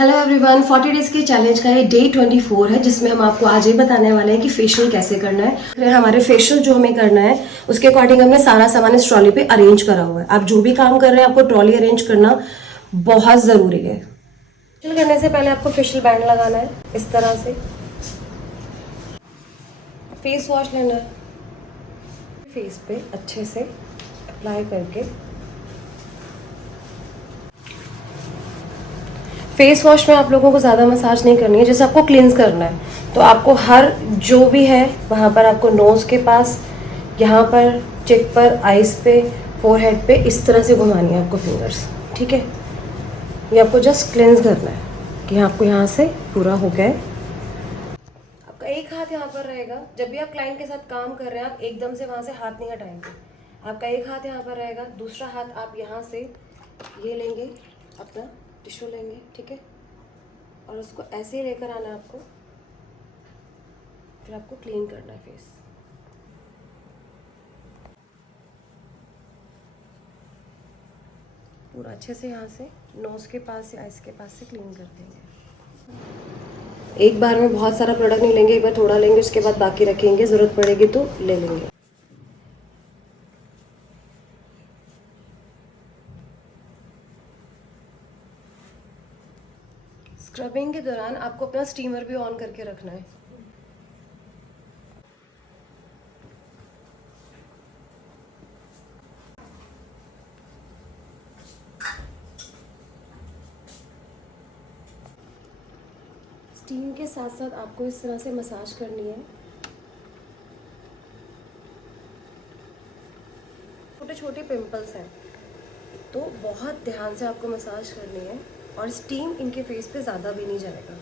Hello everyone, 40 days के challenge का ये डे 24 है, जिसमें हम आपको आज ये बताने वाले हैं कि फेशियल कैसे करना है। फिर हमारे फेशियल जो हमें करना है उसके अकॉर्डिंग हमने सारा सामान इस ट्रॉली पे अरेंज करा हुआ है। आप जो भी काम कर रहे हैं आपको ट्रॉली अरेंज करना बहुत ज़रूरी है। फेशियल करने से पहले आपको फेशियल बैंड लगाना है इस तरह से। फेस वॉश लेना है, फेस पे अच्छे से अप्लाई करके। फेस वॉश में आप लोगों को ज़्यादा मसाज नहीं करनी है, जैसे आपको क्लींस करना है तो आपको हर जो भी है वहाँ पर आपको नोज़ के पास, यहाँ पर चिक पर, आइज़ पे, फोरहेड पे इस तरह से घुमानी है आपको फिंगर्स, ठीक है। ये आपको जस्ट क्लींस करना है कि आपको यहाँ से पूरा हो गया है। आपका एक हाथ यहाँ पर रहेगा। जब भी आप क्लाइंट के साथ काम कर रहे हैं आप एकदम से वहाँ से हाथ नहीं हटाएंगे। आपका एक हाथ यहाँ पर रहेगा, दूसरा हाथ आप यहाँ से ये लेंगे, अपना टिश्यू लेंगे, ठीक है, और उसको ऐसे ही लेकर आना है आपको। फिर आपको क्लीन करना है फेस। पूरा अच्छे से यहाँ से नोज के पास से, आइस के पास से क्लीन कर देंगे। एक बार में बहुत सारा प्रोडक्ट नहीं लेंगे, एक बार थोड़ा लेंगे, उसके बाद बाकी रखेंगे, ज़रूरत पड़ेगी तो ले लेंगे। स्क्रबिंग के दौरान आपको अपना स्टीमर भी ऑन करके रखना है। स्टीम के साथ साथ आपको इस तरह से मसाज करनी है। छोटे छोटे पिंपल्स हैं तो बहुत ध्यान से आपको मसाज करनी है, और स्टीम इनके फेस पे ज़्यादा भी नहीं जाएगा।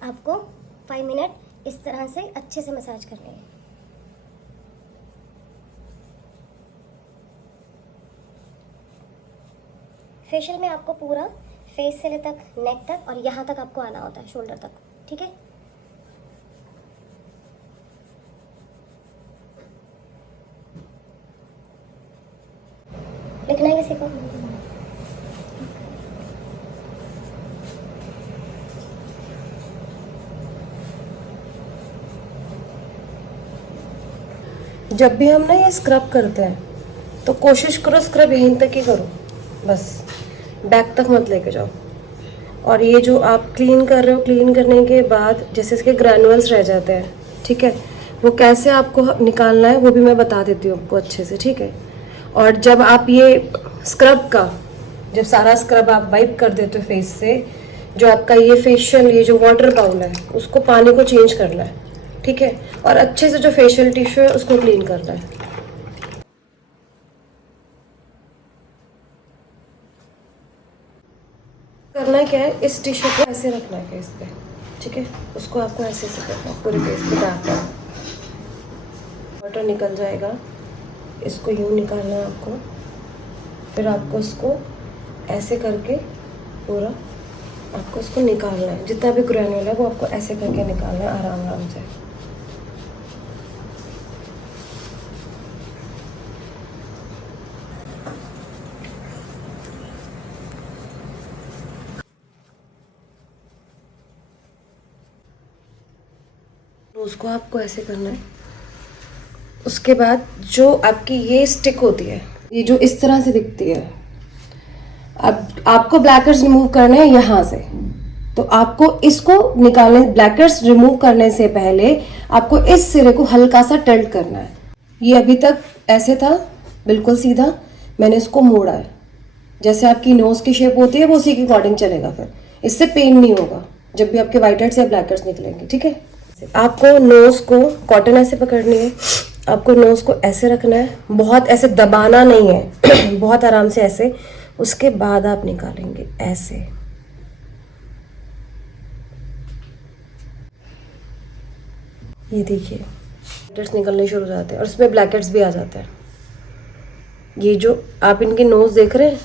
आपको 5 मिनट इस तरह से अच्छे से मसाज करनी है। फेशियल में आपको पूरा फेस से ले तक, नेक तक और यहाँ तक आपको आना होता है, शोल्डर तक, ठीक है। लिखना है किसी को? जब भी हम ना ये स्क्रब करते हैं तो कोशिश करो स्क्रब यहीं तक ही करो, बस बैक तक मत लेके जाओ। और ये जो आप क्लीन कर रहे हो, क्लीन करने के बाद जैसे इसके ग्रैनुअल्स रह जाते हैं, ठीक है, वो कैसे आपको निकालना है वो भी मैं बता देती हूँ आपको अच्छे से, ठीक है। और जब आप ये स्क्रब का, जब सारा स्क्रब आप वाइप कर देते हो फेस से, जो आपका ये फेशियल, ये जो वाटर बाउल है उसको पानी को चेंज करना है, ठीक है, और अच्छे से जो फेशियल टिश्यू है उसको क्लीन करना है। करना क्या है, इस टिश्यू को ऐसे रखना है फेस पे, ठीक है, उसको आपको ऐसे से करना है पूरे फेस पे डालना है। वाटर निकल जाएगा, इसको यूँ निकालना है आपको। फिर आपको उसको ऐसे करके पूरा आपको उसको निकालना है, जितना भी ग्रैन्यूल है वो आपको ऐसे करके निकालना है आराम आराम से। उसको आपको ऐसे करना है। उसके बाद जो आपकी ये स्टिक होती है, ये जो इस तरह से दिखती है, अब आपको ब्लैकर्स रिमूव करने हैं यहाँ से, तो आपको इसको निकालने, ब्लैकर्स रिमूव करने से पहले आपको इस सिरे को हल्का सा टिल्ट करना है। ये अभी तक ऐसे था बिल्कुल सीधा, मैंने इसको मोड़ा है। जैसे आपकी नोज की शेप होती है वो उसी के अकॉर्डिंग चलेगा। फिर इससे पेन नहीं होगा जब भी आपके व्हाइट हेड्स या ब्लैकर्स निकलेंगे, ठीक है। आपको नोज को कॉटन ऐसे पकड़नी है, आपको नोज को ऐसे रखना है, बहुत ऐसे दबाना नहीं है बहुत आराम से ऐसे। उसके बाद आप निकालेंगे ऐसे। ये देखिए ब्लैकहेड्स निकलने शुरू हो जाते हैं और इसमें ब्लैकहेड्स भी आ जाते हैं। ये जो आप इनकी नोज देख रहे हैं,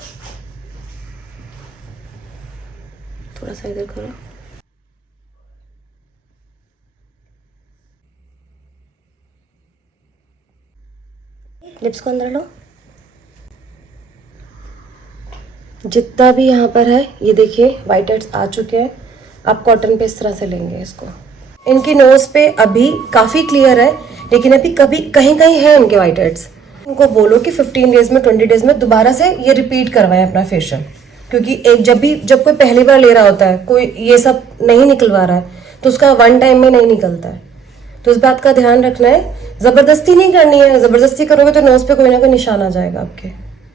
थोड़ा सा इधर करो, लिप्स को अंदर लो। जितना भी यहाँ पर है ये देखिए वाइट हेड्स आ चुके हैं। आप कॉटन पे इस तरह से लेंगे इसको। इनकी नोज पे अभी काफ़ी क्लियर है, लेकिन अभी कभी कहीं कहीं है इनके वाइट हेड्स। उनको बोलो कि 15 डेज में 20 डेज में दोबारा से ये रिपीट करवाएं अपना फेशियल, क्योंकि एक जब कोई पहली बार ले रहा होता है, कोई ये सब नहीं निकलवा रहा है, तो उसका वन टाइम में नहीं निकलता है। तो इस बात का ध्यान रखना है, ज़बरदस्ती नहीं करनी है। ज़बरदस्ती करोगे तो नोज पे कोई ना कोई निशान आ जाएगा आपके।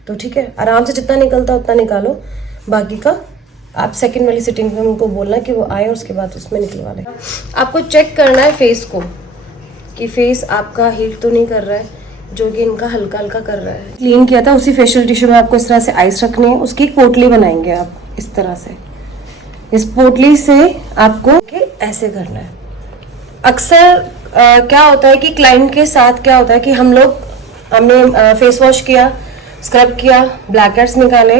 तो ठीक है, आराम से जितना निकलता उतना निकालो। बाकी का आप सेकंड वाली सिटिंग में उनको बोलना कि वो आए और उसके बाद उसमें निकलवा लें। आपको चेक करना है फेस को कि फेस आपका हीट तो नहीं कर रहा है, जो कि इनका हल्का हल्का कर रहा है। क्लीन किया था उसी फेशियल टिश्यू में आपको इस तरह से आइस रखनी है। उसकी एक पोटली बनाएंगे आप इस तरह से। इस पोटली से आपको ऐसे करना है। अक्सर क्या होता है कि क्लाइंट के साथ क्या होता है कि हमने फेस वॉश किया, स्क्रब किया, ब्लैकहेड्स निकाले,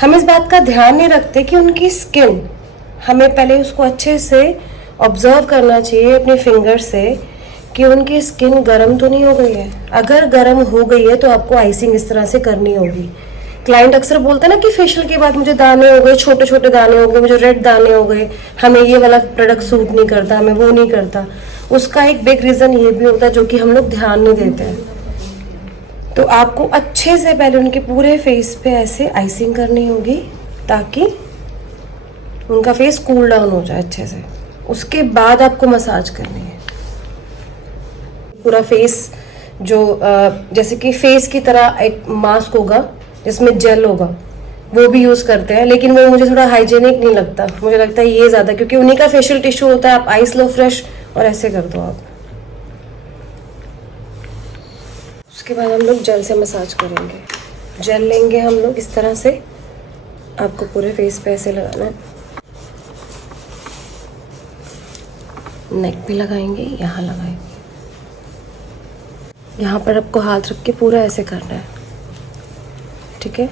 हम इस बात का ध्यान नहीं रखते कि उनकी स्किन, हमें पहले उसको अच्छे से ऑब्जर्व करना चाहिए अपने फिंगर से कि उनकी स्किन गर्म तो नहीं हो गई है। अगर गर्म हो गई है तो आपको आइसिंग इस तरह से करनी होगी। क्लाइंट अक्सर बोलते हैं ना कि फेशियल के बाद मुझे दाने हो गए, छोटे छोटे दाने हो गए, मुझे रेड दाने हो गए, हमें ये वाला प्रोडक्ट सूट नहीं करता, हमें वो नहीं करता। उसका एक बिग रीज़न ये भी होता है जो कि हम लोग ध्यान नहीं देते हैं। तो आपको अच्छे से पहले उनके पूरे फेस पे ऐसे आइसिंग करनी होगी ताकि उनका फेस कूल डाउन हो जाए अच्छे से। उसके बाद आपको मसाज करनी है पूरा फेस। जो जैसे कि फेस की तरह एक मास्क होगा जिसमें जेल होगा, वो भी यूज़ करते हैं, लेकिन वो मुझे थोड़ा हाइजेनिक नहीं लगता। मुझे लगता है ये ज़्यादा, क्योंकि उन्हीं का फेशियल टिश्यू होता है। आप आइस लो फ्रेश और ऐसे कर दो आप। उसके बाद हम लोग जेल से मसाज करेंगे। जेल लेंगे हम लोग इस तरह से, आपको पूरे फेस पे ऐसे लगाना है। नेक पे लगाएंगे, यहाँ लगाएंगे, यहाँ पर आपको हाथ रख के पूरा ऐसे करना है, ठीक है।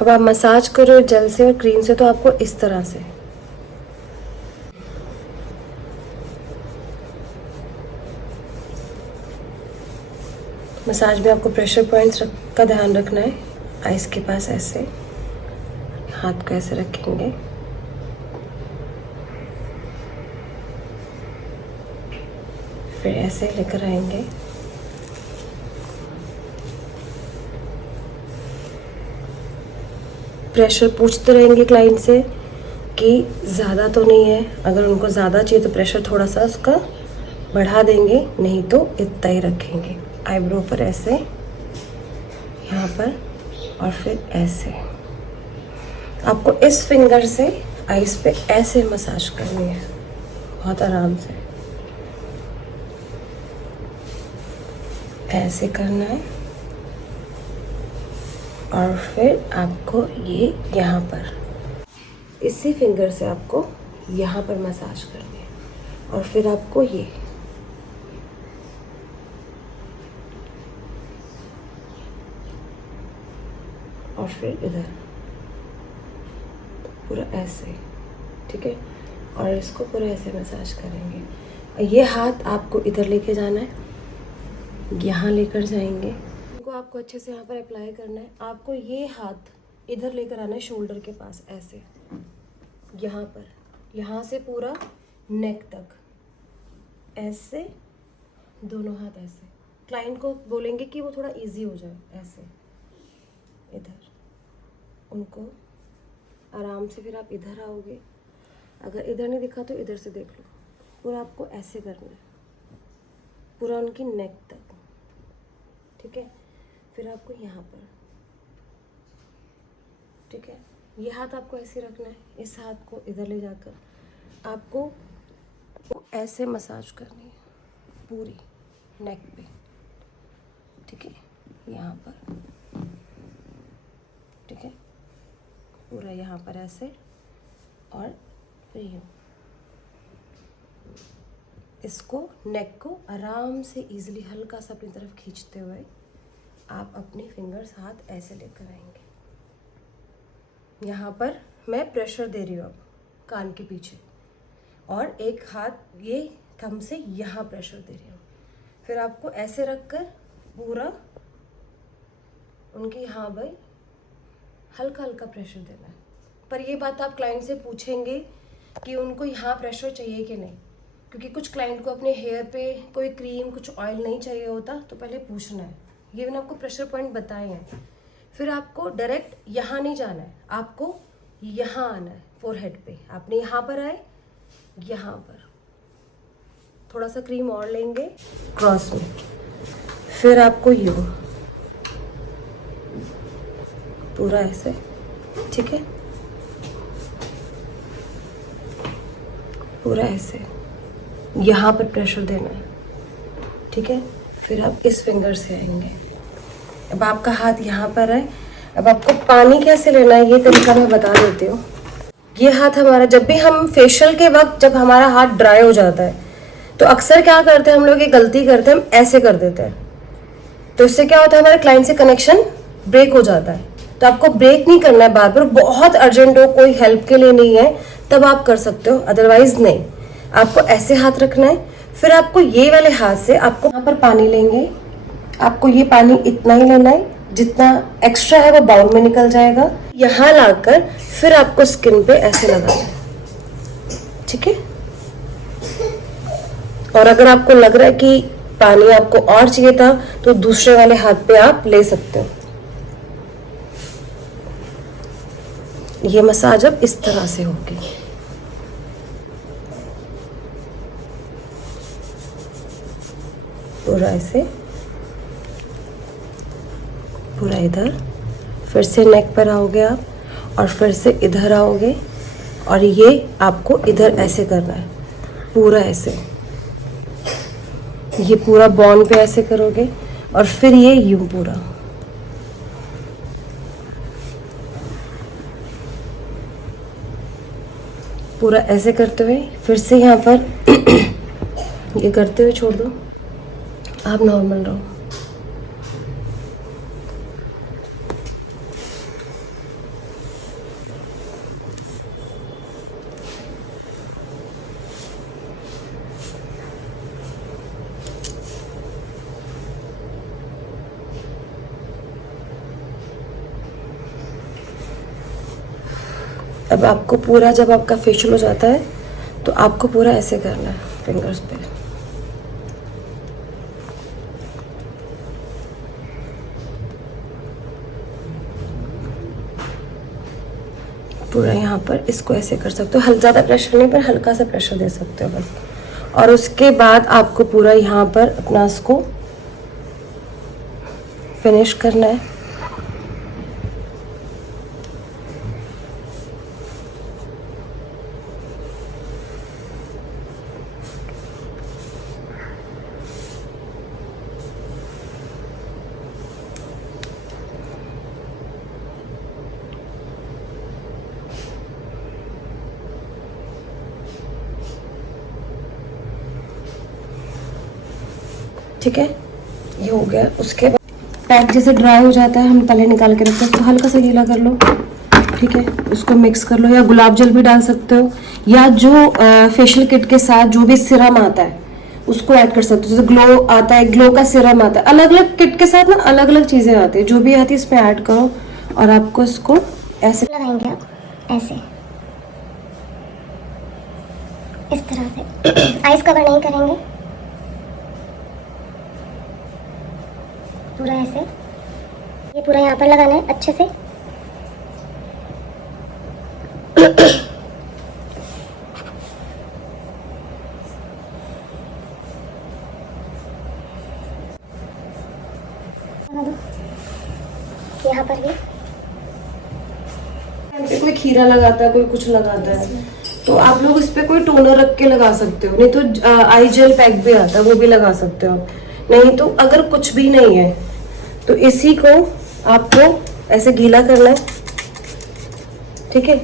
अब आप मसाज करो जेल से और क्रीम से, तो आपको इस तरह से मसाज में आपको प्रेशर पॉइंट्स का ध्यान रखना है। आइस के पास ऐसे हाथ को ऐसे रखेंगे, फिर ऐसे लेकर आएंगे, प्रेशर पूछते रहेंगे क्लाइंट से कि ज़्यादा तो नहीं है। अगर उनको ज़्यादा चाहिए तो प्रेशर थोड़ा सा उसका बढ़ा देंगे, नहीं तो इतना ही रखेंगे। आईब्रो पर ऐसे, यहाँ पर, और फिर ऐसे। आपको इस फिंगर से आइस पे ऐसे मसाज करनी है, बहुत आराम से ऐसे करना है। और फिर आपको ये यहाँ पर इसी फिंगर से आपको यहाँ पर मसाज करनी है। और फिर आपको ये और फिर इधर पूरा ऐसे, ठीक है। और इसको पूरा ऐसे मसाज करेंगे। और ये हाथ आपको इधर लेके जाना है, यहाँ लेकर जाएंगे। इनको आपको अच्छे से यहाँ पर अप्लाई करना है। आपको ये हाथ इधर लेकर आना है शोल्डर के पास, ऐसे यहाँ पर, यहाँ से पूरा नेक तक, ऐसे दोनों हाथ ऐसे। क्लाइंट को बोलेंगे कि वो थोड़ा इजी हो जाए, ऐसे इधर उनको आराम से। फिर आप इधर आओगे, अगर इधर नहीं दिखा तो इधर से देख लो। पूरा आपको ऐसे करना है, पूरा उनकी नेक तक, ठीक है। फिर आपको यहाँ पर, ठीक है, ये हाथ आपको ऐसे रखना है। इस हाथ को इधर ले जाकर आपको ऐसे मसाज करनी है पूरी नेक पे। ठीक है, यहाँ पर, ठीक है, पूरा यहाँ पर ऐसे, और फिर यूँ इसको नेक को आराम से इजीली हल्का सा अपनी तरफ खींचते हुए आप अपनी फिंगर्स हाथ ऐसे लेकर आएंगे। यहाँ पर मैं प्रेशर दे रही हूँ अब कान के पीछे, और एक हाथ ये थंब से यहाँ प्रेशर दे रही हूँ। फिर आपको ऐसे रखकर पूरा उनके यहाँ पर हल्का हल्का प्रेशर देना है। पर ये बात आप क्लाइंट से पूछेंगे कि उनको यहाँ प्रेशर चाहिए कि नहीं, क्योंकि कुछ क्लाइंट को अपने हेयर पे कोई क्रीम, कुछ ऑयल नहीं चाहिए होता, तो पहले पूछना है। ये मैंने आपको प्रेशर पॉइंट बताए हैं। फिर आपको डायरेक्ट यहाँ नहीं जाना है, आपको यहाँ आना है फोरहेड पे। आपने यहाँ पर आए, यहाँ पर थोड़ा सा क्रीम और लेंगे क्रॉस में, फिर आपको यूँ पूरा ऐसे, ठीक है, पूरा ऐसे यहाँ पर प्रेशर देना है, ठीक है। फिर आप इस फिंगर से आएंगे। अब आपका हाथ यहाँ पर है। अब आपको पानी कैसे लेना है ये तरीका मैं बता देती हूँ। ये हाथ हमारा, जब भी हम फेशियल के वक्त जब हमारा हाथ ड्राई हो जाता है तो अक्सर क्या करते हैं हम लोग, ये गलती करते हैं, हम ऐसे कर देते हैं। तो इससे क्या होता है, हमारे क्लाइंट से कनेक्शन ब्रेक हो जाता है। तो आपको ब्रेक नहीं करना है बार बार। बहुत अर्जेंट हो, कोई हेल्प के लिए नहीं है, तब आप कर सकते हो, अदरवाइज नहीं। आपको ऐसे हाथ रखना है। फिर आपको ये वाले हाथ से आपको यहाँ पर पानी लेंगे। आपको ये पानी इतना ही लेना है, जितना एक्स्ट्रा है वो बाउल में निकल जाएगा। यहाँ लाकर फिर आपको स्किन पे ऐसे लगाना है, ठीक है। और अगर आपको लग रहा है कि पानी आपको और चाहिए था तो दूसरे वाले हाथ पे आप ले सकते हो। ये मसाज अब इस तरह से होगी। पूरा ऐसे, पूरा इधर, फिर से नेक पर आओगे आप, और फिर से इधर आओगे, और ये आपको इधर ऐसे करना है, पूरा ऐसे। ये पूरा बॉन पे ऐसे करोगे, और फिर ये यूं पूरा। पूरा ऐसे करते हुए फिर से यहाँ पर ये करते हुए छोड़ दो, आप नॉर्मल रहो। अब आपको पूरा, जब आपका फेशियल हो जाता है तो आपको पूरा ऐसे करना है फिंगर्स पे। पूरा यहाँ पर इसको ऐसे कर सकते हो, ज़्यादा प्रेशर नहीं, पर हल्का सा प्रेशर दे सकते हो बस। और उसके बाद आपको पूरा यहाँ पर अपना इसको फिनिश करना है। ठीक है, ये हो गया। उसके बाद पैक जैसे ड्राई हो जाता है, हम पहले निकाल के रखते हैं, तो हल्का सा गीला कर लो, ठीक है। उसको मिक्स कर लो, या गुलाब जल भी डाल सकते हो, या जो फेशियल किट के साथ जो भी सिरम आता है उसको ऐड कर सकते हो। जैसे ग्लो आता है, ग्लो का सिरम आता है, अलग अलग किट के साथ ना अलग अलग चीज़ें आती है, जो भी आती है इसमें ऐड करो। और आपको इसको ऐसे लगाएंगे, आप ऐसे इस तरह से आइस कवर नहीं करेंगे, पूरा ऐसे। ये पूरा यहाँ पर लगाना है अच्छे से। यहाँ पर भी कोई खीरा लगाता है, कोई कुछ लगाता है, तो आप लोग इस पे कोई टोनर रख के लगा सकते हो, नहीं तो आई जेल पैक भी आता है, वो भी लगा सकते हो। नहीं तो अगर कुछ भी नहीं है, तो इसी को आपको ऐसे गीला करना है, ठीक है।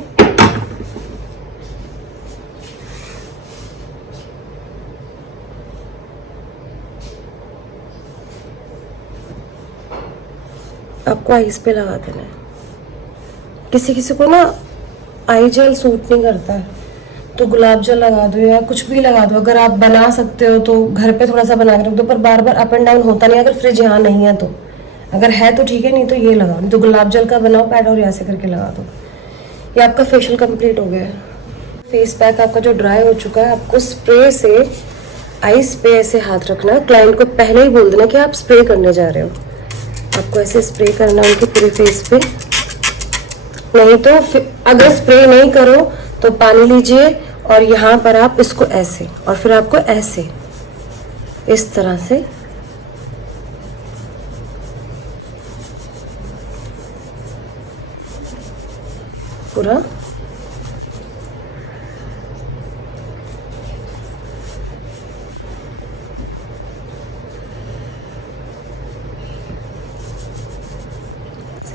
आपको आईज पे लगा देना है। किसी किसी को ना आई जेल सूट नहीं करता है, तो गुलाब जल लगा दो या कुछ भी लगा दो। अगर आप बना सकते हो तो घर पे थोड़ा सा बना के रख दो, पर बार बार अप एंड डाउन होता नहीं। अगर फ्रिज यहाँ नहीं है तो, अगर है तो ठीक है, नहीं तो ये लगाओ। नहीं तो गुलाब जल का बनाओ पैड और ऐसे करके लगा दो। ये आपका फेशियल कंप्लीट हो गया है। फेस पैक आपका जो ड्राई हो चुका है, आपको स्प्रे से आइस पे ऐसे हाथ रखना है। क्लाइंट को पहले ही बोल देना कि आप स्प्रे करने जा रहे हो। आपको ऐसे स्प्रे करना है उनके पूरे फेस पे। नहीं तो अगर स्प्रे नहीं करो तो पानी लीजिए और यहाँ पर आप इसको ऐसे, और फिर आपको ऐसे इस तरह से पूरा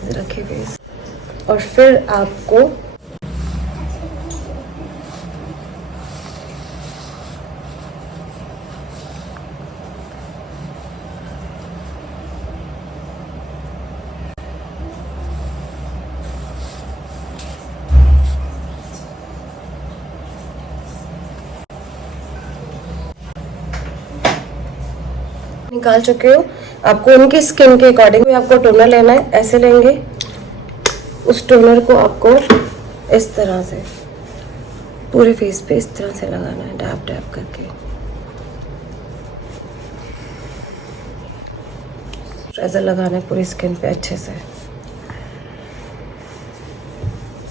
रखे हुए, और फिर आपको निकाल चुके हो। आपको उनकी स्किन के अकॉर्डिंग आपको टोनर लेना है। ऐसे लेंगे, उस टोनर को आपको इस तरह से पूरे फेस पे इस तरह से लगाना है, डैप डैप करके। ट्रेजर लगाना है पूरी स्किन पे अच्छे से।